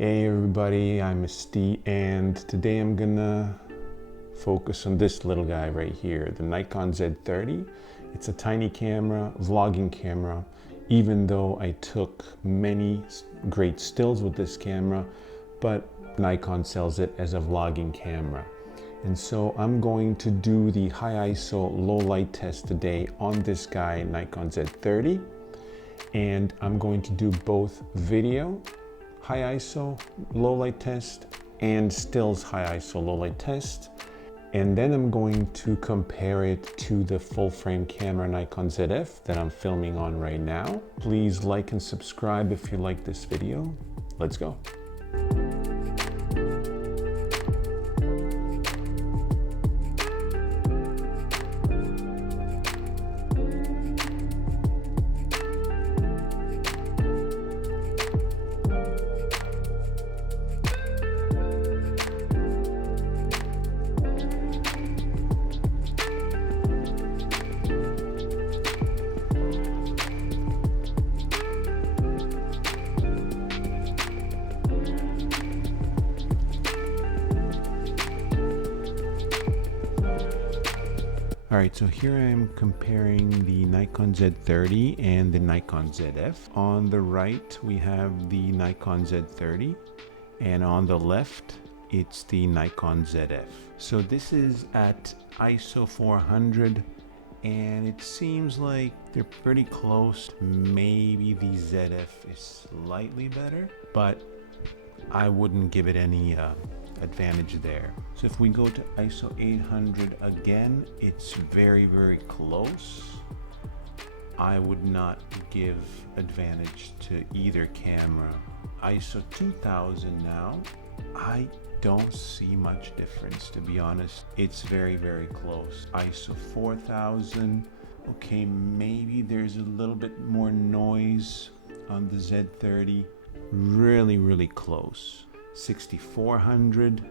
Hey everybody, I'm Steve, and today I'm gonna focus on this little guy right here, the Nikon Z30. It's a tiny camera, vlogging camera. Even though I took many great stills with this camera, but Nikon sells it as a vlogging camera. And so I'm going to do the high ISO low light test today on this guy, Nikon Z30. And I'm going to do both video high ISO low light test and stills high ISO low light test. And then I'm going to compare it to the full frame camera Nikon Zf that I'm filming on right now. Please like and subscribe if you like this video. Let's go. Alright, so here I am comparing the Nikon Z30 and the Nikon Zf. On the right we have the Nikon Z30 and on the left it's the Nikon Zf. So this is at ISO 400 and it seems like they're pretty close. Maybe the Zf is slightly better, but I wouldn't give it any advantage there. So if we go to ISO 800 again, it's very, very close. I would not give advantage to either camera. ISO 2000 now, I don't see much difference, to be honest. It's very, very close. ISO 4000, okay, maybe there's a little bit more noise on the Z30. Really, really close. 6400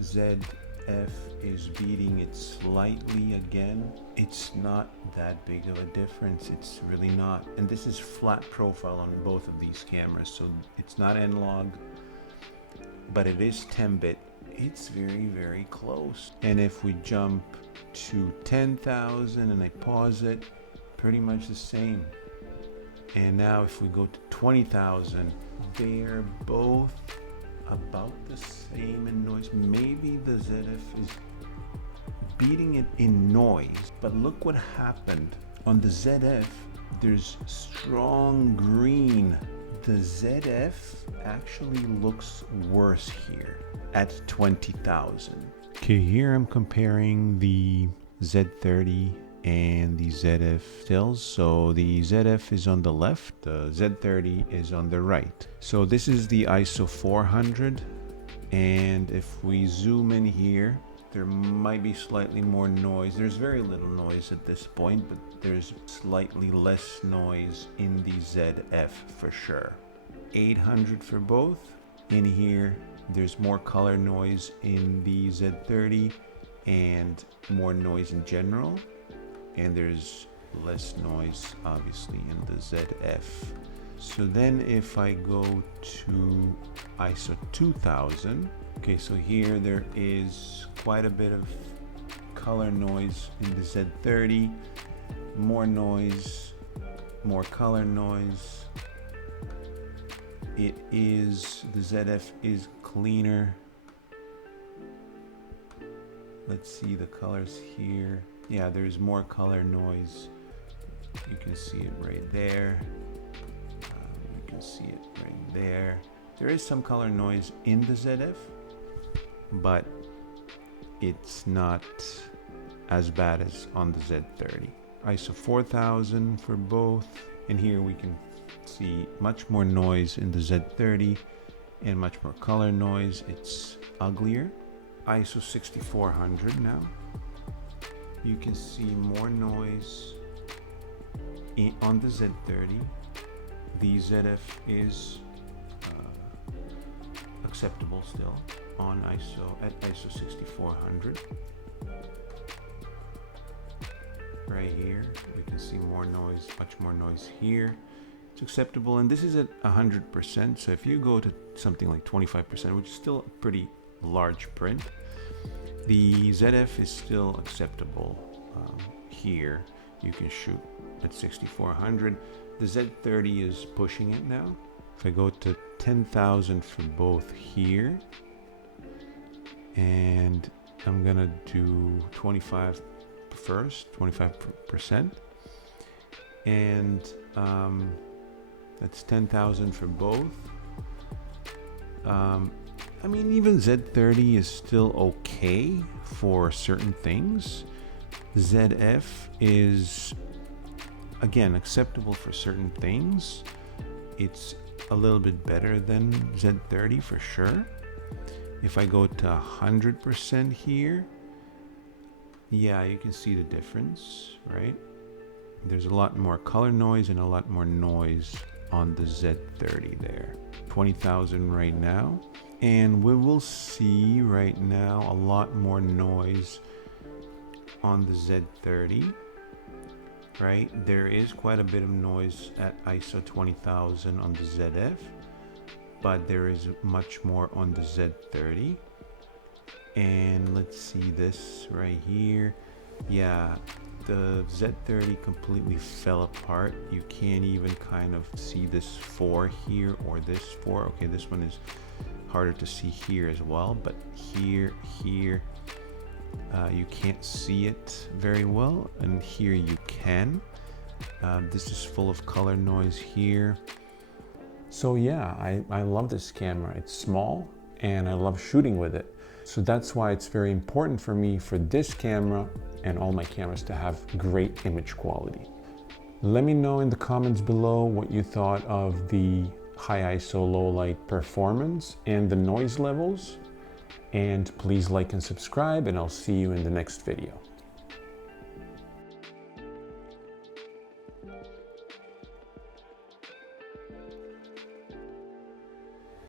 Zf is beating it slightly again. It's not that big of a difference. It's really not. And this is flat profile on both of these cameras, so it's not analog, but it is 10-bit. It's very, very close. And if we jump to 10,000 and I pause it, pretty much the same. And now if we go to 20,000, they're both about the same in noise. Maybe the Zf is beating it in noise, but look what happened. On the Zf, there's strong green. The Zf actually looks worse here at 20,000. Okay, here I'm comparing the Z30 and the Zf stills. So the Zf is on the left, the Z30 is on the right. So this is the ISO 400, and if we zoom in here, there might be slightly more noise. There's very little noise at this point, but there's slightly less noise in the Zf for sure. 800 for both. In here, there's more color noise in the Z30 and more noise in general. And there's less noise obviously in the Zf. So then if I go to ISO 2000, okay, so here there is quite a bit of color noise in the Z30, more noise, more color noise. The Zf is cleaner. Let's see the colors here. Yeah, there's more color noise. You can see it right there. You can see it right there. There is some color noise in the Zf, but it's not as bad as on the Z30. ISO 4000 for both. And here we can see much more noise in the Z30 and much more color noise. It's uglier. ISO 6400 now. You can see more noise on the Z30. The Zf is acceptable still on at ISO 6400. Right here, we can see more noise, much more noise here. It's it's acceptable, and this is at 100%. So if you go to something like 25%, which is still a pretty large print, the ZF is still acceptable. Here you can shoot at 6400. The Z30 is pushing it now. If I go to 10,000 for both here, and I'm gonna do 25 first, 25%, and that's 10,000 for both. I mean, even Z30 is still okay for certain things. ZF is, again, acceptable for certain things. It's a little bit better than Z30 for sure. If I go to 100% here, yeah, you can see the difference, right? There's a lot more color noise and a lot more noise on the Z30 there. 20,000 right now. And we will see right now a lot more noise on the Z30, right? There is quite a bit of noise at ISO 20,000 on the ZF, but there is much more on the Z30. And let's see this right here. Yeah, the Z30 completely fell apart. You can't even kind of see this 4 here or this 4. Okay, this one is harder to see here as well, but here, you can't see it very well, and here you can. This is full of color noise here. So yeah, I love this camera. It's small and I love shooting with it. So that's why it's very important for me for this camera and all my cameras to have great image quality. Let me know in the comments below what you thought of the high ISO low light performance and the noise levels. And please like and subscribe, and I'll see you in the next video.